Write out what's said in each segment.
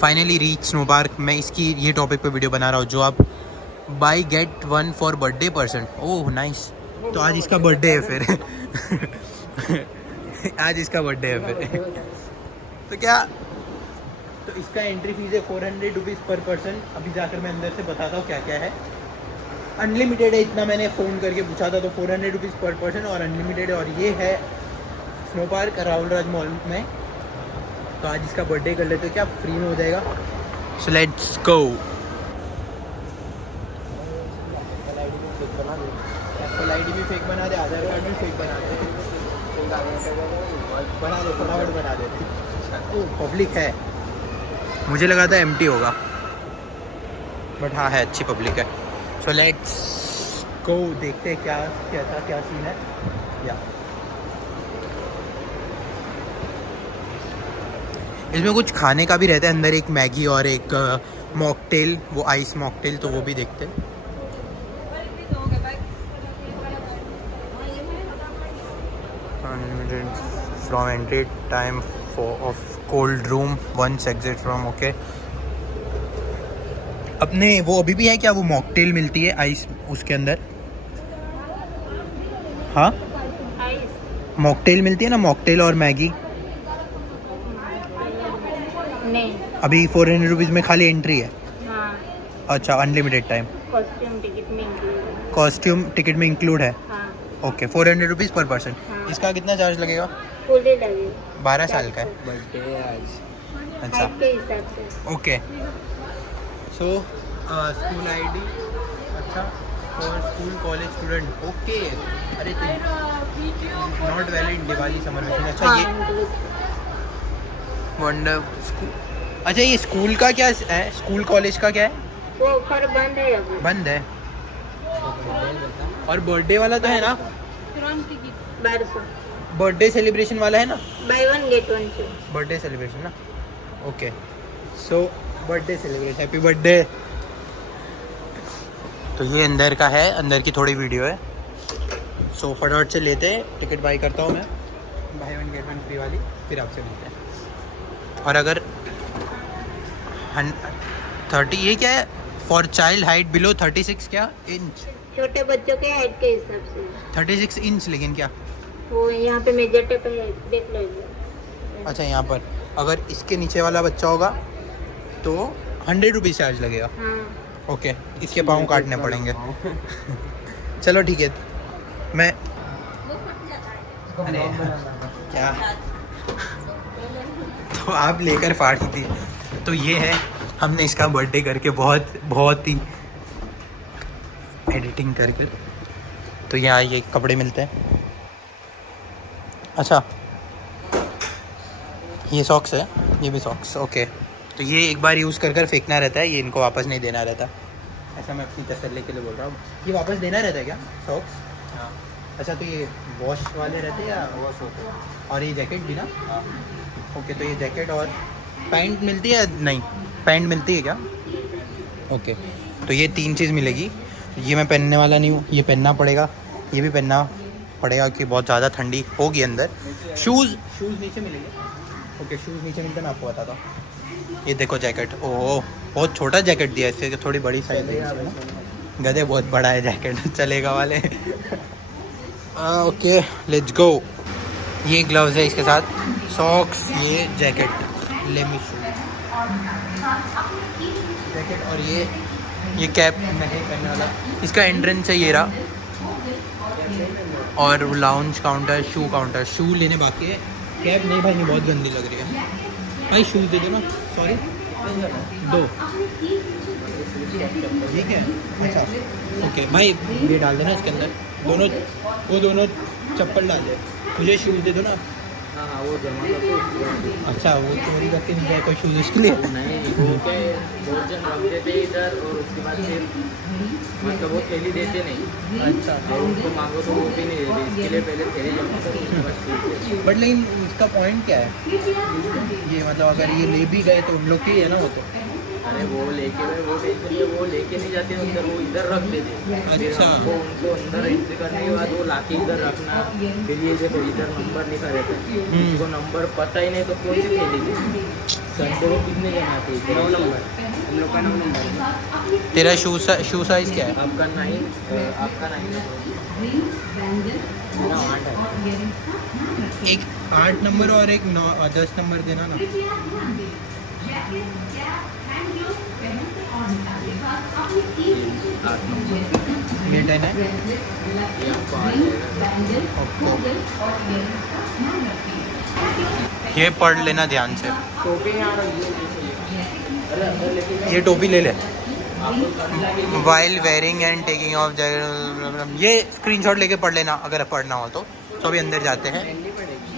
Finally reach snow park. मैं इसकी ये टॉपिक पे वीडियो बना रहा हूँ, जो आप by get one for birthday person. Oh nice. तो आज इसका बर्थडे है फिर आज इसका बर्थडे है फिर तो क्या, तो इसका एंट्री फीस है 400 रुपीज़ पर पर्सन। अभी जाकर मैं अंदर से बताता हूँ क्या क्या है। अनलिमिटेड है, इतना मैंने फ़ोन करके पूछा था, तो 400 रुपीज़ पर पर्सन और अनलिमिटेड है। और ये है snow park Rahul Raj mall में। तो आज इसका बर्थडे कर लेते हो, क्या फ्री में हो जाएगा। So let's go. Apple ID भी फेक बना दे, आधार कार्ड भी फेक बना दे, फटाफट बना दे। ओ पब्लिक है, मुझे लगा था एम्प्टी होगा, बट हाँ है, अच्छी पब्लिक है। सो लेट्स गो, देखते हैं क्या सीन है। या इसमें कुछ खाने का भी रहता है अंदर, एक मैगी और एक मॉकटेल, वो आइस मॉकटेल, तो वो भी देखते हैं। Unlimited from entry time of cold room once exit from. Okay, अपने वो अभी भी है क्या, वो मॉकटेल मिलती है आइस उसके अंदर? हाँ मॉकटेल मिलती है ना, मॉकटेल और मैगी। नहीं, अभी 400 रुपीज़ में खाली एंट्री है। हाँ, अच्छा, अनलिमिटेड टाइम। कॉस्ट्यूम टिकट में इंक्लूड है। हाँ, ओके, 400 रुपीज़ पर पर्सन। हाँ। इसका कितना चार्ज लगेगा? फुल डे लगेगा। 12 साल का है। बर्थडे आज। अच्छा हाइट के हिसाब से। ओके। सो स्कूल आईडी, अच्छा, for school college student. Okay, अरे तो not valid Diwali summer vacation. अच्छा ये वंडर स्कूल, अच्छा ये स्कूल का क्या है, स्कूल कॉलेज का क्या है? वो ऑफर बंद है अभी। बंद है। और बर्थडे वाला तो है ना, 1200। बर्थडे सेलिब्रेशन वाला है ना, बाय वन गेट वन से। बर्थडे सेलिब्रेशन ना। ओके, सो बर्थडे सेलिब्रेशन, हैप्पी बर्थडे। तो ये अंदर का है, अंदर की थोड़ी वीडियो है। सो फटाफट से लेते हैं, टिकट बाई करता हूँ मैं, by one get one free वाली, फिर आपसे मिलते हैं। और अगर 30, ये क्या है, फॉर चाइल्ड हाइट बिलो 36 क्या इंच, छोटे बच्चों के हाइट के हिसाब से 36 इंच, लेकिन क्या, वो यहाँ पे मेजर टेप है, देख लो इधर। अच्छा यहाँ पर अगर इसके नीचे वाला बच्चा होगा तो 100 रुपीज़ चार्ज लगेगा। हाँ, ओके, इसके पाँव काटने पड़ेंगे चलो ठीक है। मैं अरे क्या तो आप लेकर फाड़ी थी। तो ये है, हमने इसका बर्थडे करके बहुत ही एडिटिंग करके। तो यहाँ ये कपड़े मिलते हैं। अच्छा ये सॉक्स है, ये भी सॉक्स। ओके, तो ये एक बार यूज़ कर फेंकना रहता है, ये इनको वापस नहीं देना रहता। ऐसा मैं अपनी तसल्ली के लिए बोल रहा हूँ। ये वापस देना रहता है क्या सॉक्स? हाँ। अच्छा, तो ये वॉश वाले रहते हैं या वॉश होते हैं? और ये जैकेट भी ना? हाँ। ओके, तो ये जैकेट और पैंट मिलती है? नहीं, पैंट मिलती है क्या? ओके, तो ये 3 चीज़ मिलेगी। ये मैं पहनने वाला नहीं हूँ, ये पहनना पड़ेगा, ये भी पहनना पड़ेगा कि बहुत ज़्यादा ठंडी होगी अंदर। शूज़ नीचे मिलेंगे। ओके, शूज़ नीचे मिलते, मैं आपको बताता हूँ। ये देखो जैकेट, ओह बहुत छोटा जैकेट दिया है, इससे थोड़ी बड़ी साइज है ना। गधे बहुत बड़ा है जैकेट चलेगा वाले ओके लेट्स गो। ये ग्लव्स है इसके साथ, सॉक्स, ये जैकेट, लेमी शू जैकेट, और ये कैप नहीं पहनने वाला। इसका एंट्रेंस है ये रहा, और लाउंज काउंटर, शू काउंटर। शू लेने बाकी है, कैप नहीं भाई, नहीं बहुत गंदी लग रही है भाई। शूज़ दे दो ना, सॉरी 2 ठीक है। अच्छा ओके भाई, ये डाल देना इसके अंदर, दोनों चप्पल डाल दे। मुझे शूज़ दे दो ना। हाँ, वो जमा कर दो। अच्छा, वो तो मेरी रख के नहीं जाए कोई शूज़ इसके लिए? नहीं, वो के बहुत जन रख देते इधर, और उसके बाद फिर मतलब वो थैली देते नहीं। अच्छा, और उनको मांगो तो वो भी नहीं देते, इसके लिए पहले थैली जमा करो, उसके बाद शूज़ दे। बट लेकिन इसका पॉइंट क्या है, ये मतलब अगर ये ले भी गए तो उन लोग की है ना वो तो। अरे वो लेके गए, वो लेके नहीं जाते अंदर, वो इधर रख देते। फिर अच्छा। हमको उनको अंदर एंट्री करने के बाद वो लाके इधर रखना। फिर ये देखो इधर नंबर लिखा रहता है, उसको नंबर पता ही नहीं तो कौन सी थैली दे। संडे को कितने जन आते हैं? 9 नंबर, हम लोग का 9 नंबर है। तेरा शू साइज क्या है? आपका 9, आपका 9 मेरा 8 है। एक 8 नंबर और एक 10 नंबर देना ना। 8 नंबर ये 10 है। ये आपको 8 है। ये पढ़ लेना ध्यान से। टोपी यहाँ रख दो। अरे अंदर लेके ये टोपी ले ले। आपको करना है कि while wearing and taking of, ये स्क्रीनशॉट लेके पढ़ लेना अगर पढ़ना हो तो अभी अंदर जाते हैं। पहननी पड़ेगी,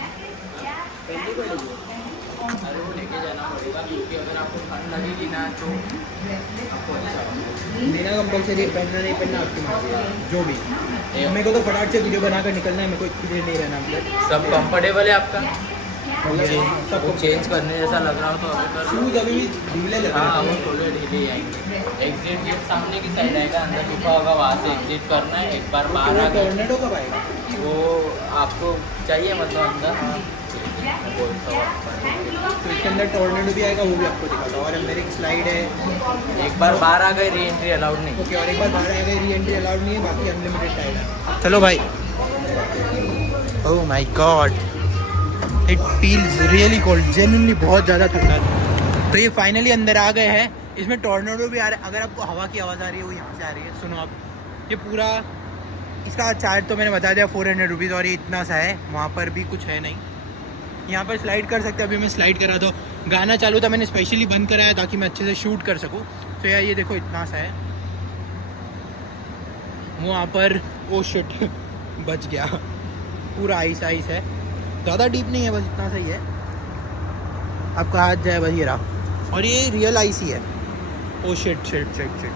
पहननी पड़ेगी। अरे वो लेके जाना पड़ेगा क्योंकि अगर आपको ठंड लगेगी ना तो आपको अच्छा होगा। मेरा कंपलसरी पहनना नहीं पहनना आपकी मर्जी है, जो भी। मेरे को तो फटाफट से वीडियो बनाकर निकलना है, मेरे को इतनी देर नहीं रहना अंदर। सब कंफर्टेबल है आपका? मुझे सब चेंज करने जैसा लग रहा हो तो अभी कर लो। शूज अभी भी ढीले लग हाँ रहे वो हैं। थोड़े ढीले ही आएंगे। एग्जिट गेट सामने की साइड आएगा, अंदर लिखा होगा वहाँ से एग्जिट करना है। एक बार बाहर आ गए टॉर्नेडो कब आएगा? वो आपको चाहिए मतलब अंदर। हाँ मैं बोलता हूँ आपको। तो इसके अंदर टॉर्नेडो भी आएगा, वो भी आपको दिखाता हूँ। और अंदर एक स्लाइड है। एक बार बाहर आ गए री एंट्री अलाउड नहीं। ओके, और एक बार बाहर आएगा री एंट्री अलाउड नहीं है, बाकी अनलिमिटेड टाइम है। चलो भाई। Oh my God, it feels really cold, genuinely बहुत ज़्यादा ठंडा। तो ये फाइनली अंदर आ गए हैं। इसमें टॉर्नेडो भी आ रहा है। अगर आपको हवा की आवाज़ आ रही है वो यहाँ से आ रही है, सुनो आप। ये पूरा इसका चार्ज तो मैंने बता दिया 400 रुपीज़, और ये इतना सा है। वहाँ पर भी कुछ है नहीं। यहाँ पर स्लाइड कर सकते हैं। अभी मैं स्लाइड करा तो गाना चालू था, मैंने स्पेशली बंद कराया ताकि मैं अच्छे से शूट कर सकूँ। तो यार ये देखो इतना सा है वहाँ पर। ओ शिट बच गया। पूरा आइस आइस है, ज़्यादा डीप नहीं है, बस इतना सही है। आपका हाथ जाए बस ये रहा। और ये रियल आइस ही है। Oh shit shit shit shit.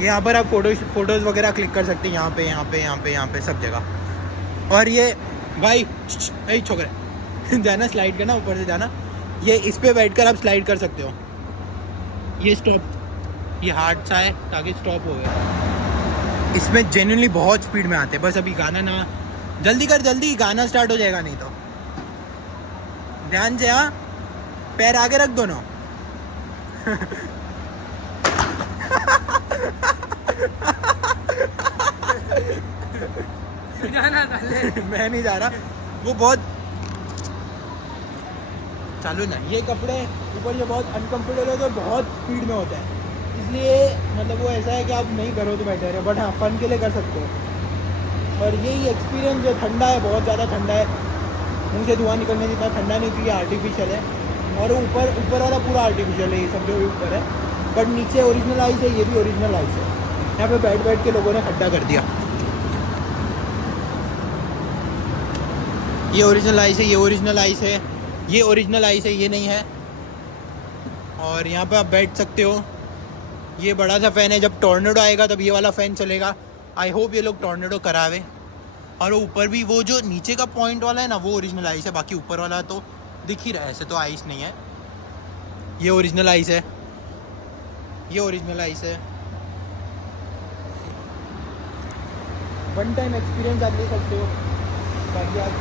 ये यहाँ पर आप फोटोज़ वगैरह क्लिक कर सकते हैं, यहाँ पे यहाँ पे यहाँ पे यहाँ पे सब जगह। और ये भाई छोकरे जाना स्लाइड करना, ऊपर से जाना। ये इस पे बैठकर आप स्लाइड कर सकते हो। ये स्टॉप, ये हार्ड सा है ताकि स्टॉप हो गया। इसमें जेन्युइनली बहुत स्पीड में आते हैं। बस अभी गाना ना जल्दी कर, जल्दी गाना स्टार्ट हो जाएगा नहीं तो। ध्यान से, हाँ पैर आगे रख दोनों। मैं नहीं जा रहा, वो बहुत चालू ना। ये कपड़े ऊपर ये बहुत अनकंफर्टेबल होते हैं, बहुत स्पीड में होते हैं। इसलिए मतलब वो ऐसा है कि आप नहीं करो तो बेटर है, बट हाँ फन के लिए कर सकते हो। और यही एक्सपीरियंस जो ठंडा है, बहुत ज़्यादा ठंडा है। मुंह से धुआं निकलने जितना ठंडा नहीं चाहिए, आर्टिफिशियल है। और ऊपर वाला पूरा आर्टिफिशियल है, ये सब जो ऊपर है। बट नीचे ओरिजिनल आइस है, ये भी ओरिजिनल आइस है। यहाँ पे बैठ के लोगों ने खड्डा कर दिया। ये ओरिजिनल आइस है, ये ओरिजिनल आइस है, ये ओरिजिनल आइस है, ये नहीं है। और यहाँ पे आप बैठ सकते हो। ये बड़ा सा फ़ैन है, जब टॉर्नेडो आएगा तब ये वाला फ़ैन चलेगा। आई होप ये लोग टॉर्नेडो करावे। और वो ऊपर भी वो जो नीचे का पॉइंट वाला है ना, वो ओरिजिनल आइस है। बाकी ऊपर वाला तो दिख ही रहा है, ऐसे तो आइस नहीं है। ये ओरिजिनल आइस है, ये ओरिजिनल आइस है। वन टाइम एक्सपीरियंस आप ले सकते हो। बाकी आप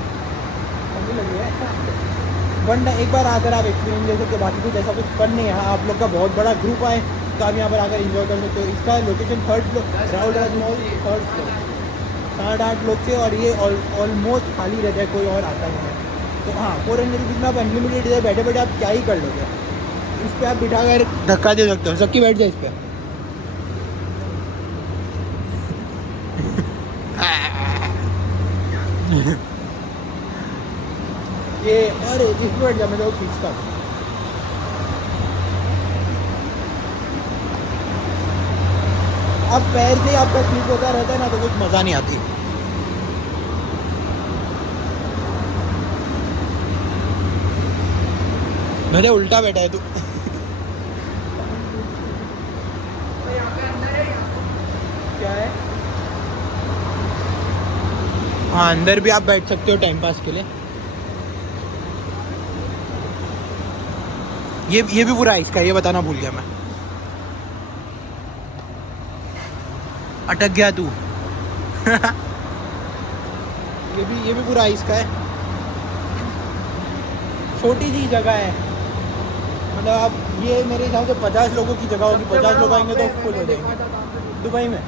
लगी है वन टाइम एक बार आकर आप एक्सपीरियंस ले सकते हो। बाकी कुछ ऐसा कुछ फन नहीं है। हाँ आप लोग का बहुत बड़ा ग्रुप आए तो आप यहाँ पर आकर एंजॉय कर सकते हो। इसका location 3rd floor, Rahul Raj mall 3rd floor. 8.5 लोग थे और ये ऑलमोस्ट खाली रहता है, कोई और आता नहीं है। तो हाँ 400 रुपीज़ में आप अनलिमिटेड इधर बैठे बैठे आप क्या ही कर लोगे। इस पर आप बिठाकर धक्का दे सकते हो। सबकी बैठ जाए इस पर। ये और इस पर बैठ जा, मैं तो खींचता हूँ। अब पैर से आपका स्लिप होता रहता है ना, तो कुछ मज़ा नहीं आती। मेरे उल्टा बैठा है तू। क्या है? हाँ अंदर भी आप बैठ सकते हो टाइम पास के लिए। ये भी पूरा आइस का है, ये बताना भूल गया मैं। अटक गया तू। ये भी पूरा आइस का है। छोटी सी जगह है, मतलब आप ये मेरे हिसाब से 50 लोगों की जगह होगी, 50 लोग आएंगे तो फुल हो जाएंगे। दुबई में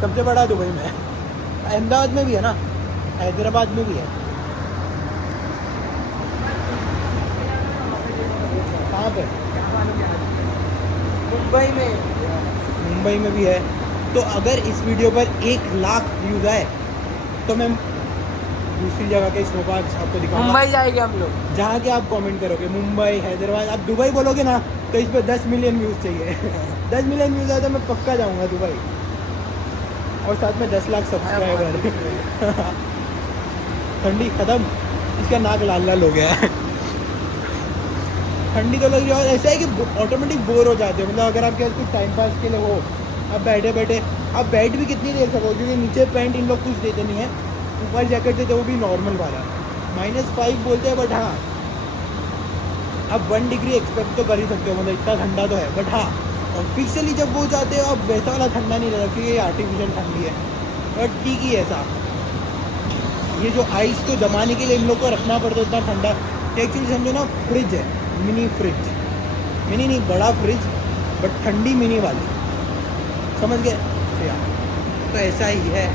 सबसे बड़ा दुबई में है। अहमदाबाद में भी है ना, हैदराबाद में भी है। कहाँ पे? मुंबई में भी है। तो अगर इस वीडियो पर 1 लाख व्यूज आए तो मैं दूसरी जगह के स्नो पार्क आपको दिखाऊंगा। मुंबई जाएंगे हम लोग। जहाँ के आप कमेंट करोगे, मुंबई, हैदराबाद, आप दुबई बोलोगे ना तो इस पर 10 मिलियन व्यूज़ चाहिए। 10 मिलियन व्यूज़ आए तो मैं पक्का जाऊँगा दुबई, और साथ में 10 लाख सब्सक्राइबर। ठंडी ख़त्म, इसका नाक लाल लाल हो गया है। ठंडी तो लग रही है, और ऐसा है कि ऑटोमेटिक बोर हो जाते हो। मतलब अगर आपके पास कुछ टाइम पास के लिए हो, आप बैठे बैठे आप बैठ भी कितनी देर सको, क्योंकि नीचे पैंट इन लोग कुछ देते नहीं है, ऊपर जैकेट देते वो भी नॉर्मल वाला, -5 बोलते हैं। बट हाँ, आप 1 डिग्री एक्सपेक्ट तो कर ही सकते हो, मतलब इतना ठंडा तो है। बट हाँ, ऑफिशियली जब वो जाते हो अब वैसा वाला ठंडा नहीं रहता, क्योंकि ये आर्टिफिशियल ठंडी है। बट ठीक ही है ऐसा, ये जो आइस को जमाने के लिए इन लोग को रखना पड़ता है इतना ठंडा। तो एक्चुअली समझो ना, फ्रिज है, मिनी फ्रिज, मिनी नहीं बड़ा फ्रिज, बट ठंडी मिनी वाली, समझ गए? तो ऐसा ही है।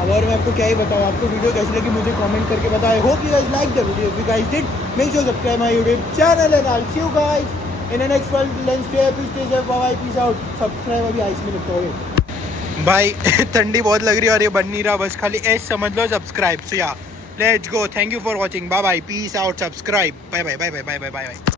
अब और मैं आपको क्या ही बताऊँ, आपको वीडियो कैसी लगी मुझे कमेंट करके बताओ। I hope you guys like the video. If you guys did, make sure subscribe my YouTube channel and I see you guys in the next lens के episode. Bye, peace out. Subscribe अभी ice में लिखो भाई। ठंडी बहुत लग रही है और ये बन नहीं रहा, बस खाली एस समझ लो subscribe. So yeah let's go, thank you for watching, bye bye, peace out, subscribe, bye bye bye bye bye bye bye.